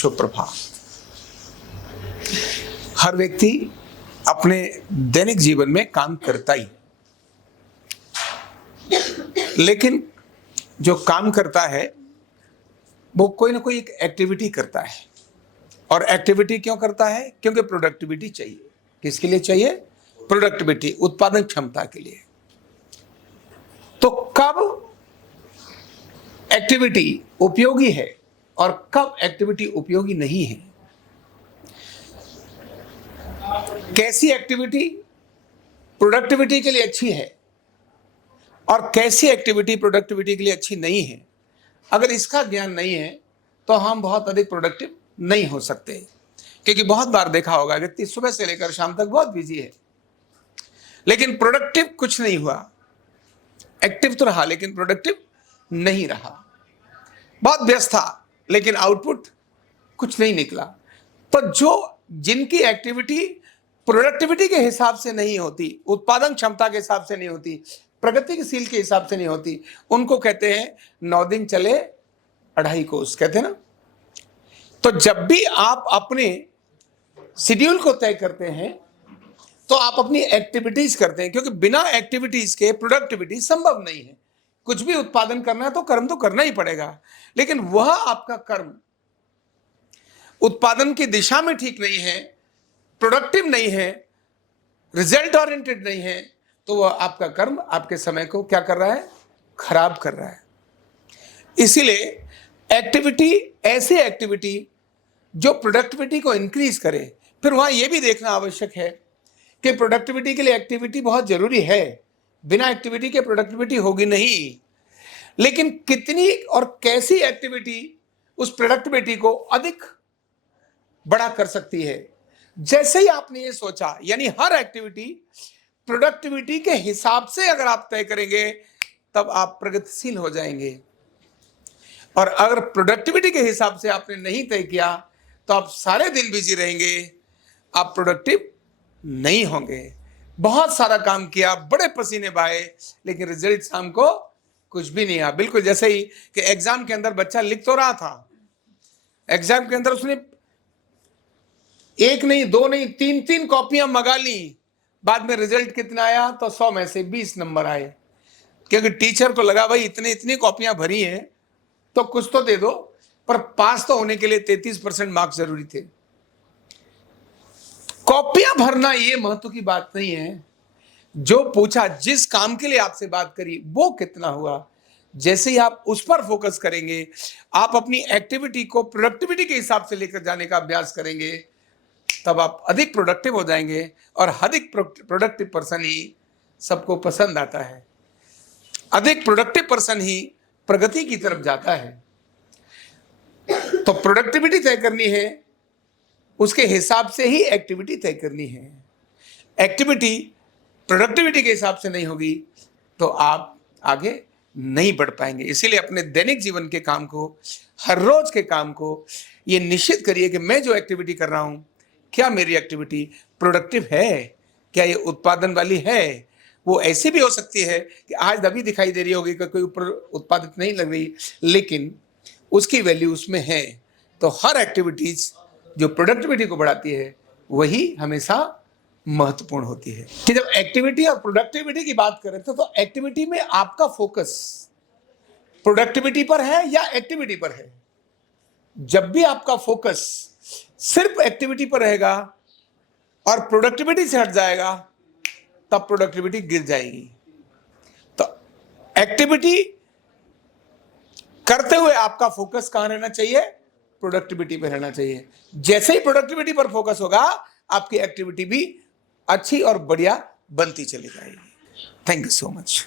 शुभ प्रभात। हर व्यक्ति अपने दैनिक जीवन में काम करता ही, लेकिन जो काम करता है वो कोई ना कोई एक एक्टिविटी करता है। और एक्टिविटी क्यों करता है? क्योंकि प्रोडक्टिविटी चाहिए। किसके लिए चाहिए? प्रोडक्टिविटी, उत्पादन क्षमता के लिए। तो कब एक्टिविटी उपयोगी है और कब एक्टिविटी उपयोगी नहीं है? कैसी एक्टिविटी प्रोडक्टिविटी के लिए अच्छी है और कैसी एक्टिविटी प्रोडक्टिविटी के लिए अच्छी नहीं है, अगर इसका ज्ञान नहीं है तो हम बहुत अधिक प्रोडक्टिव नहीं हो सकते। क्योंकि बहुत बार देखा होगा, व्यक्ति सुबह से लेकर शाम तक बहुत बिजी है, लेकिन प्रोडक्टिव कुछ नहीं हुआ। एक्टिव तो रहा लेकिन प्रोडक्टिव नहीं रहा। बहुत व्यस्त था लेकिन आउटपुट कुछ नहीं निकला। तो जिनकी एक्टिविटी प्रोडक्टिविटी के हिसाब से नहीं होती, उत्पादन क्षमता के हिसाब से नहीं होती, प्रगतिशील के हिसाब से नहीं होती, उनको कहते हैं 9 दिन चले 2.5 कोस, कहते हैं ना। तो जब भी आप अपने शेड्यूल को तय करते हैं तो आप अपनी एक्टिविटीज करते हैं, क्योंकि बिना एक्टिविटीज के प्रोडक्टिविटी संभव नहीं है। कुछ भी उत्पादन करना है तो कर्म तो करना ही पड़ेगा, लेकिन वह आपका कर्म उत्पादन की दिशा में ठीक नहीं है, प्रोडक्टिव नहीं है, रिजल्ट ओरिएंटेड नहीं है, तो वह आपका कर्म आपके समय को क्या कर रहा है? खराब कर रहा है। इसीलिए एक्टिविटी, ऐसी एक्टिविटी जो प्रोडक्टिविटी को इंक्रीज करे। फिर वहां यह भी देखना आवश्यक है कि प्रोडक्टिविटी के लिए एक्टिविटी बहुत जरूरी है, बिना एक्टिविटी के प्रोडक्टिविटी होगी नहीं। लेकिन कितनी और कैसी एक्टिविटी उस प्रोडक्टिविटी को अधिक बड़ा कर सकती है। जैसे ही आपने ये सोचा, यानी हर एक्टिविटी प्रोडक्टिविटी के हिसाब से अगर आप तय करेंगे तब आप प्रगतिशील हो जाएंगे। और अगर प्रोडक्टिविटी के हिसाब से आपने नहीं तय किया तो आप सारे दिन बिजी रहेंगे, आप प्रोडक्टिव नहीं होंगे। बहुत सारा काम किया, बड़े पसीने बहाए, लेकिन रिजल्ट शाम को कुछ भी नहीं आया। बिल्कुल जैसे ही कि एग्जाम के अंदर बच्चा लिख तो रहा था, एग्जाम के अंदर उसने 1 नहीं 2 नहीं 3 कॉपियां मंगा ली, बाद में रिजल्ट कितना आया? तो 100 में से 20 नंबर आए। क्योंकि टीचर को लगा भाई इतनी कॉपियां भरी हैं तो कुछ तो दे दो, पर पास तो होने के लिए 33% मार्क्स जरूरी थे। कॉपियां भरना ये महत्व की बात नहीं है। जो पूछा, जिस काम के लिए आपसे बात करी, वो कितना हुआ, जैसे ही आप उस पर फोकस करेंगे, आप अपनी एक्टिविटी को प्रोडक्टिविटी के हिसाब से लेकर जाने का अभ्यास करेंगे, तब आप अधिक प्रोडक्टिव हो जाएंगे। और अधिक प्रोडक्टिव पर्सन ही सबको पसंद आता है। अधिक प्रोडक्टिव पर्सन ही प्रगति की तरफ जाता है। तो प्रोडक्टिविटी तय करनी है, उसके हिसाब से ही एक्टिविटी तय करनी है। एक्टिविटी प्रोडक्टिविटी के हिसाब से नहीं होगी तो आप आगे नहीं बढ़ पाएंगे। इसीलिए अपने दैनिक जीवन के काम को, हर रोज के काम को ये निश्चित करिए कि मैं जो एक्टिविटी कर रहा हूं, क्या मेरी एक्टिविटी प्रोडक्टिव है, क्या ये उत्पादन वाली है। वो ऐसी भी हो सकती है कि आज अभी दिखाई दे रही होगी कि कोई ऊपर उत्पादित नहीं लग रही, लेकिन उसकी वैल्यू उसमें है। तो हर एक्टिविटीज जो प्रोडक्टिविटी को बढ़ाती है वही हमेशा महत्वपूर्ण होती है। कि जब एक्टिविटी और प्रोडक्टिविटी की बात करें तो एक्टिविटी में आपका फोकस प्रोडक्टिविटी पर है या एक्टिविटी पर है? जब भी आपका फोकस सिर्फ एक्टिविटी पर रहेगा और प्रोडक्टिविटी से हट जाएगा, तब प्रोडक्टिविटी गिर जाएगी। तो एक्टिविटी करते हुए आपका फोकस कहां रहना चाहिए? प्रोडक्टिविटी पर रहना चाहिए। जैसे ही प्रोडक्टिविटी पर फोकस होगा, आपकी एक्टिविटी भी अच्छी और बढ़िया बनती चली जाएगी। Thank you so much.